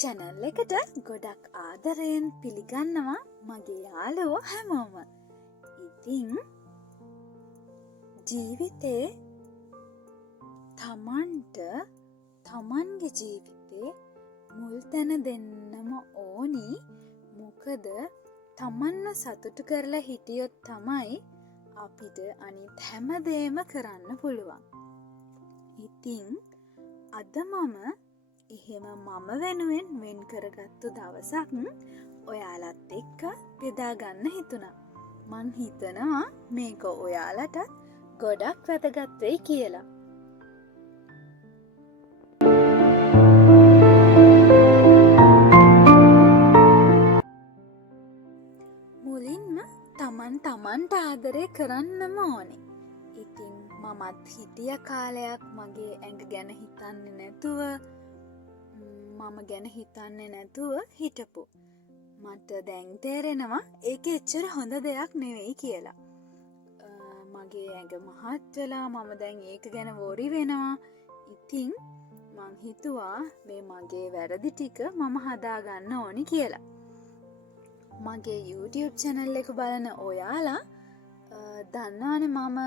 channel එකට ගොඩක් ආදරයෙන් පිළිගන්නවා මගේ යාළුවෝ හැමෝම. ඉතින් ජීවිතේ තමන්ගේ ජීවිතේ මුල් තැන දෙන්නම ඕනි. මොකද තමන්ව සතුටු කරලා හිටියොත් තමයි අපිට අනිත් හැමදේම කරන්න පුළුවන්. ඉතින් අද එහෙම මම වෙනුවෙන් වෙන් කරගත්තු දවසක් ඔයාලත් එක්ක බෙදා ගන්න හිතුණා. මං හිතනවා මේක ඔයාලට ගොඩක් වැදගත් වෙයි කියලා. මුලින්ම තමන්ට ආදරය කරන්නම ඕනේ. ඉතින් මමත් හිටිය කාලයක් මගේ ඇඟ ගැන හිතන්නේ නැතුව මම ගැන හිතන්නේ නැතුව හිටපු. මට දැන් තේරෙනවා ඒක එච්චර හොඳ දෙයක් නෙවෙයි කියලා. මගේ ඇඟ මහත් වෙලා මම දැන් ඒක ගැන වොරි වෙනවා. ඉතින් මං හිතුවා මේ මගේ වැරදි ටික මම හදාගන්න ඕනි කියලා. මගේ YouTube channel එක බලන ඔයාලා දන්නවනේ මම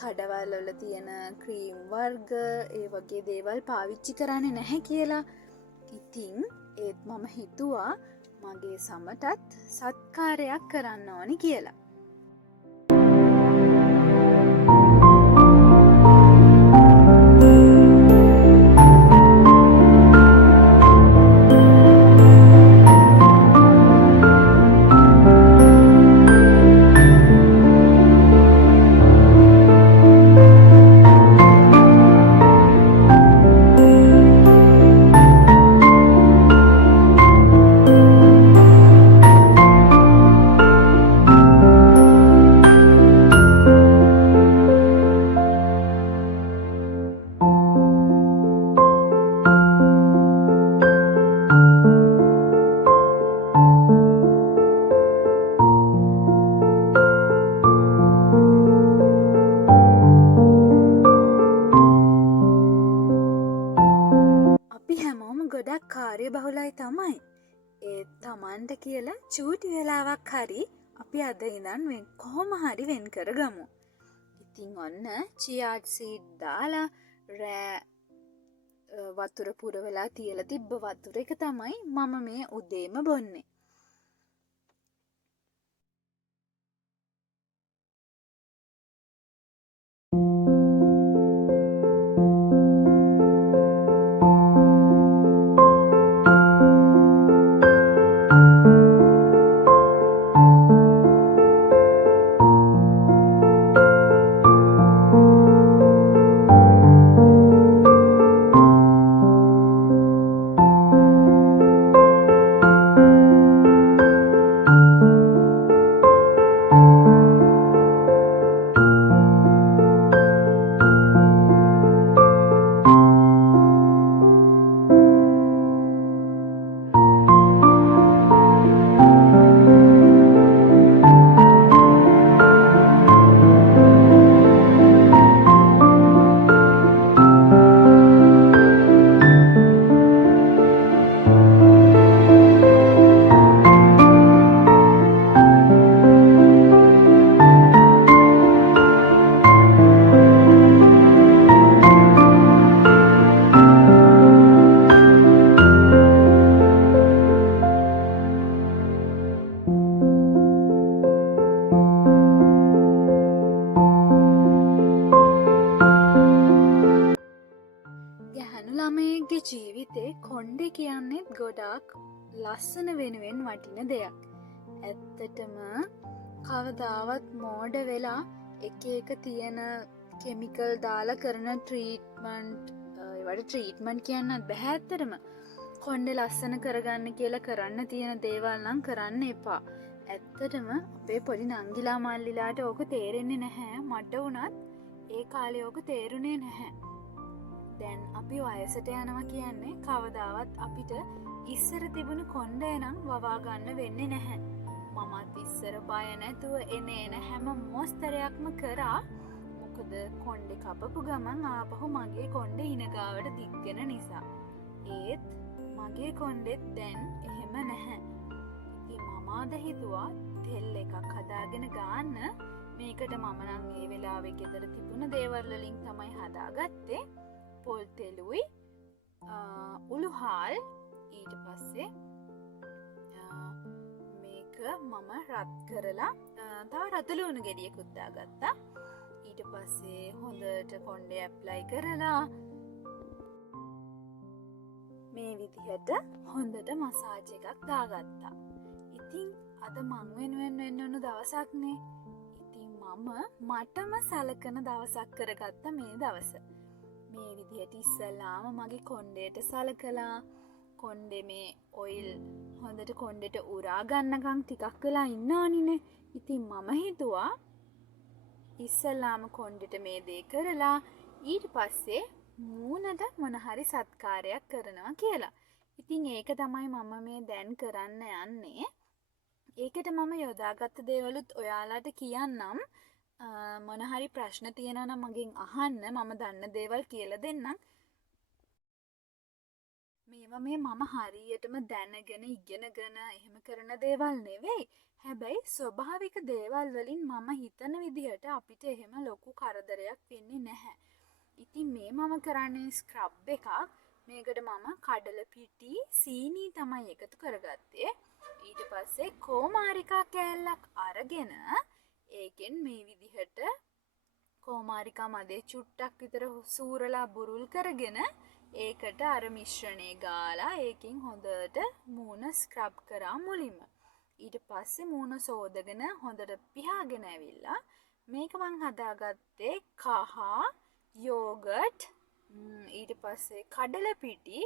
කඩවල් වල තියෙන ක්‍රීම් වර්ග ඒ වගේ දේවල් පාවිච්චි කරන්නේ නැහැ කියලා. ඉතින් ඒත් මම හිතුවා මගේ සමටත් සත්කාරයක් කරන්න ඕනි කියලා. ගොඩක් කාර්ය බහුලයි තමයි. ඒ තමන්ට කියලා චූටි වෙලාවක් හරි අපි අද ඉඳන් කොහොම හරි වෙන් කරගමු. ඉතින් ඔන්න චියාඩ් සීඩ් දාලා රෑ වතුර පුරවලා තියලා තිබ්බ වතුර එක තමයි මම මේ උදේම බොන්නේ. ළමයෙක්ගේ ජීවිතේ කොණ්ඩේ කියන්නේත් ගොඩාක් ලස්සන වෙනුවෙන් වටින දෙයක්. ඇත්තටම කවදාවත් මෝඩ වෙලා එක තියෙන කෙමිකල් දාලා කරන ට්‍රීට්මන්ට් කියන්නත් බැහැ. ඇත්තටම කොණ්ඩේ ලස්සන කරගන්න කියලා කරන්න තියෙන දේවල් නම් කරන්න එපා. ඇත්තටම අපේ පොඩි නංගිලා මල්ලිලාට ඕක තේරෙන්නේ නැහැ. මට වුණත් ඒ කාලේ ඕක තේරුනේ නැහැ. දැන් අපි වයසට යනවා කියන්නේ කවදාවත් අපිට ඉස්සර තිබුණු කොණ්ඩය නම් වවා ගන්න වෙන්නේ නැහැ. මමත් ඉස්සර බය නැතුව එන හැම මෝස්තරයක්ම කරා. මොකද කොණ්ඩේ කපපු ගමන් ආපහු මගේ කොණ්ඩේ ඉනගාවට දිග්ගෙන නිසා. ඒත් මගේ කොණ්ඩෙත් දැන් එහෙම නැහැ. ඉතින් මම අද හිතුවා තෙල් එකක් හදාගෙන ගන්න. මේකට මම නම් ඒ වෙලාවේ ගෙදර තිබුණ දේවල් වලින් තමයි හදාගත්තේ. පොල් තෙලුයි උළුහාල් ඊට පස්සේ මේක මම රත් කරලා තව රතුළුණු ගෙඩියකුත් දාගත්තා. ඊට පස්සේ හොඳට කොණ්ඩේ ඇප්ලයි කරලා මේ විදිහට හොඳට මසාජ් එකක් දාගත්තා. ඉතින් අද මං වෙනුවෙන් වෙන්න ඕන දවසක්නේ. ඉතින් මටම සලකන දවසක් කරගත්ත මේ දවස. මේ විදිහට ඉස්සල්ලාම මගේ කොණ්ඩේට සලකලා කොණ්ඩේ මේ ඔයිල් හොඳට කොණ්ඩෙට උරා ගන්නකම් ටිකක් වෙලා ඉන්න ඕනිනේ. ඉතින් මම හිතුවා ඉස්සල්ලාම කොණ්ඩෙට මේ දේ කරලා ඊට පස්සේ මූණට මොන හරි සත්කාරයක් කරනවා කියලා. ඉතින් ඒක තමයි මම මේ දැන් කරන්න යන්නේ. ඒකට මම යොදාගත්ත දේවලුත් ඔයාලට කියන්නම්. මොන හරි ප්‍රශ්න තියෙනවා නම් මගෙන් අහන්න. මම දන්න දේවල් කියලා දෙන්නම්. මේවා මම හරියටම දැනගෙන ඉගෙනගෙන එහෙම කරන දේවල් නෙවෙයි. හැබැයි ස්වභාවික දේවල් වලින් මම හිතන විදිහට අපිට එහෙම ලොකු කරදරයක් වෙන්නේ නැහැ. ඉතින් මම කරන්නේ ස්ක්‍රබ් එකක්. මේකට මම කඩල පිටි සීනි තමයි එකතු කරගත්තේ. ඊට පස්සේ කෝමාරිකා කෑල්ලක් අරගෙන ඒකෙන් මේ විදිහට කෝමාරිකා මදේ චුට්ටක් විතර සූරලා බුරුල් කරගෙන ඒකට අර මිශ්‍රණය ගාලා ඒකෙන් හොඳට මූණ ස්ක්‍රබ් කරා මුලින්ම. ඊට පස්සේ මූණ සෝදගෙන හොඳට පිහාගෙන ඇවිල්ලා මේක මං හදාගත්තේ කහ යෝගට් ඊට පස්සේ කඩල පිටි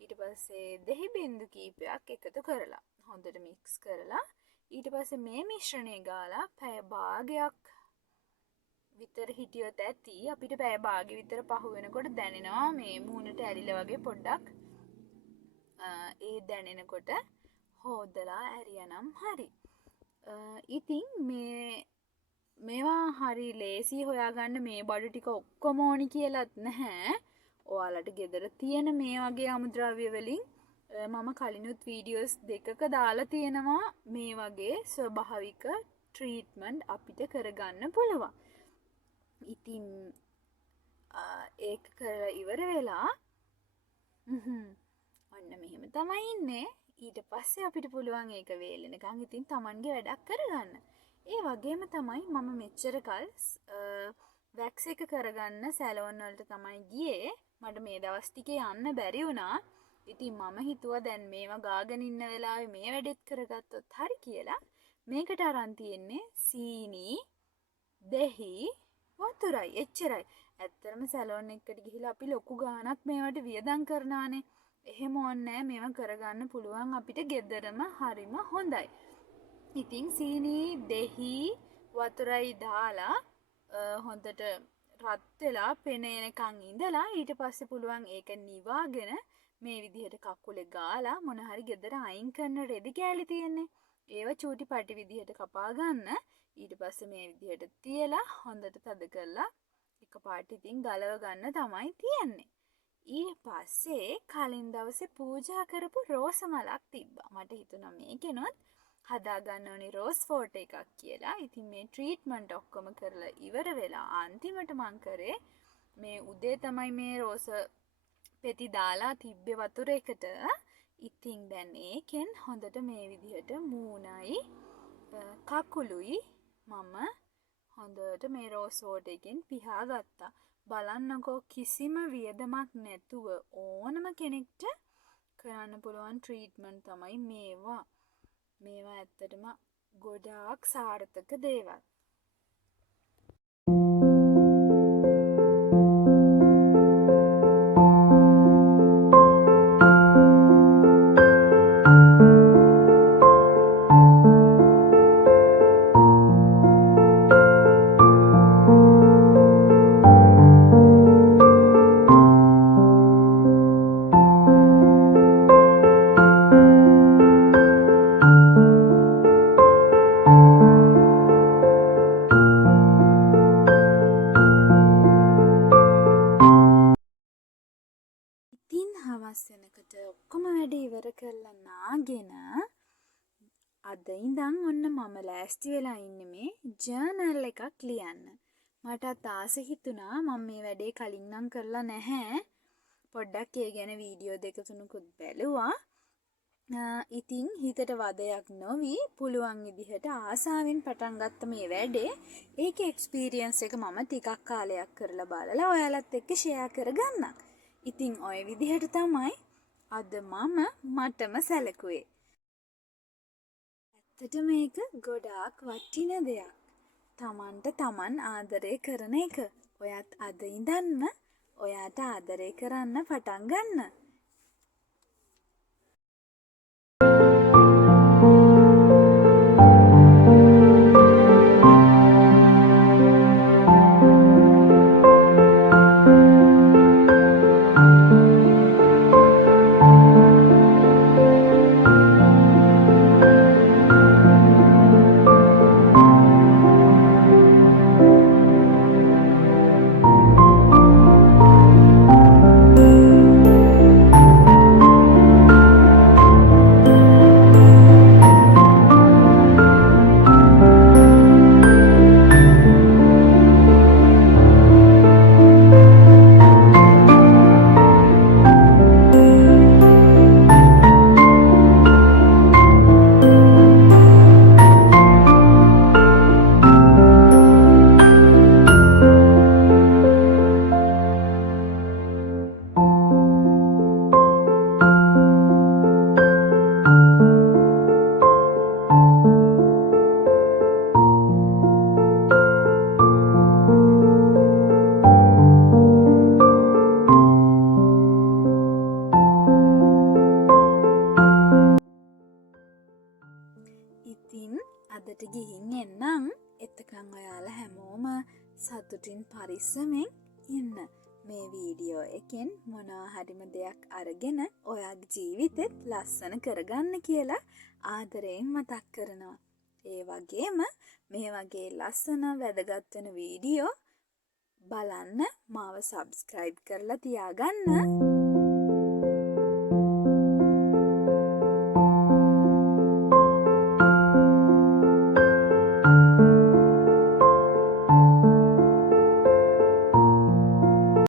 ඊට පස්සේ දෙහි බින්දු කීපයක් එකතු කරලා හොඳට මික්ස් කරලා ඊට පස්සේ මේ මිශ්‍රණය ගාලා පැය භාගයක් විතර හිටියොත් ඇති. අපිට පැය භාගෙ විතර පහු වෙනකොට දැනෙනවා මේ මූණට ඇරිලා වගේ පොඩ්ඩක්. ඒ දැනෙනකොට හොදලා ඇරියනම් හරි. ඉතින් මේවා හරි ලේසි හොයාගන්න මේ බඩු ටික ඔක්කොම ඕනි කියලාත් නැහැ. ඔයාලට ගෙදර තියෙන මේ වගේ අමුද්‍රව්‍ය වලින් මම කලිනුත් වීඩියෝස් දෙකක දාලා තියෙනවා මේ වගේ ස්වභාවික ට්‍රීට්මන්ට් අපිට කරගන්න පුළුවන්. ඉතින් ඒක කරලා ඉවර වෙලා ඔන්න මෙහෙම තමයි ඉන්නේ. ඊට පස්සේ අපිට පුළුවන් ඒක වේලෙනකන් ඉතින් Tamanගේ වැඩක් කරගන්න. ඒ වගේම තමයි මම මෙච්චර කල් වැක්ස් එක කරගන්න සැලොන් වලට තමයි ගියේ. මට මේ දවස් ටිකේ යන්න බැරි වුණා. ඉතින් මම හිතුවා දැන් මේවා ගාගෙන ඉන්න වෙලාවේ මේ වැඩෙත් කරගත්තොත් හරි කියලා. මේකට අරන් තියෙන්නේ සීනි, දෙහි, වතුරයි. එච්චරයි. ඇත්තටම සැලොන් එකට ගිහිල්ලා අපි ලොකු ගාණක් මේවට වියදම් කරනවානේ. එහෙම ඕනේ මේවා කරගන්න පුළුවන් අපිට ගෙදරම හරිම හොඳයි. ඉතින් සීනි, දෙහි, වතුරයි දාලා හොඳට රත් වෙලා පෙනෙනකන් ඉඳලා ඊට පස්සේ පුළුවන් ඒක නිවාගෙන මේ විදිහට කකුලේ ගාලා මොන හරි ගෙදර අයින් කරන රෙදි කෑලි තියෙන්නේ. ඒව චූටි පටි විදිහට කපා ගන්න. ඊට පස්සේ මේ විදිහට තියලා හොඳට තද කරලා එකපාරට ඉතින් ගලව ගන්න තමයි තියෙන්නේ. ඊට පස්සේ කලින් දවසේ පූජා කරපු රෝස මලක් තිබ්බා. මට හිතුණා මේකෙනොත් හදාගන්න ඕනි රෝස් ෆෝටෝ එකක් කියලා. ඉතින් මේ ට්‍රීට්මන්ට් ඔක්කොම කරලා ඉවර වෙලා අන්තිමට මං කරේ මේ උදේ තමයි මේ රෝස පෙති දාලා තිබ්බේ වතුර එකට. ඉතින් දැන් ඒකෙන් හොඳට මේ විදිහට මූණයි කකුලුයි මම හොඳට මේ රෝස් වෝටර් එකෙන් පිහා ගත්තා. බලන්නකෝ කිසිම වියදමක් නැතුව ඕනම කෙනෙක්ට කරන්න පුළුවන් ට්‍රීට්මන්ට් තමයි මේවා. මේවා ඇත්තටම ගොඩාක් සාර්ථක දේවල්. කරලා නාගෙන අද ඉඳන් ඔන්න මම ලෑස්ති වෙලා ඉන්නේ මේ ජර්නල් එකක් ලියන්න. මටත් ආස හිතුණා මම මේ වැඩේ කලින් නම් කරලා නැහැ. පොඩ්ඩක් ඒ ගැන වීඩියෝ දෙක තුනකුත් බැලුවා. ඉතින් හිතට වදයක් නොවි පුළුවන් විදිහට ආසාවෙන් පටන් ගත්ත මේ වැඩේ. ඒකේ එක්ස්පීරියන්ස් එක මම ටිකක් කාලයක් කරලා බලලා ඔයාලත් එක්ක ෂෙයා කරගන්නම්. ඉතින් ওই විදිහට තමයි අද මම මටම සැලකුවේ. ඇත්තට මේක ගොඩාක් වටින දෙයක්. තමන්ට තමන් ආදරය කරන එක. ඔයත් අද ඉඳන්ම ඔයාට ආදරය කරන්න පටන් ගන්න. ඉතින් අදට ගිහින් එන්නම්. එතකන් ඔයාලා හැමෝම සතුටින් පරිස්සමෙන් ඉන්න. මේ වීඩියෝ එකෙන් මොනවා හරිම දෙයක් අරගෙන ඔයාගේ ජීවිතෙත් ලස්සන කරගන්න කියලා ආදරයෙන් මතක් කරනවා. ඒ වගේම මේ වගේ ලස්සන වැදගත් වෙන වීඩියෝ බලන්න මාව සබ්ස්ක්‍රයිබ් කරලා තියාගන්න.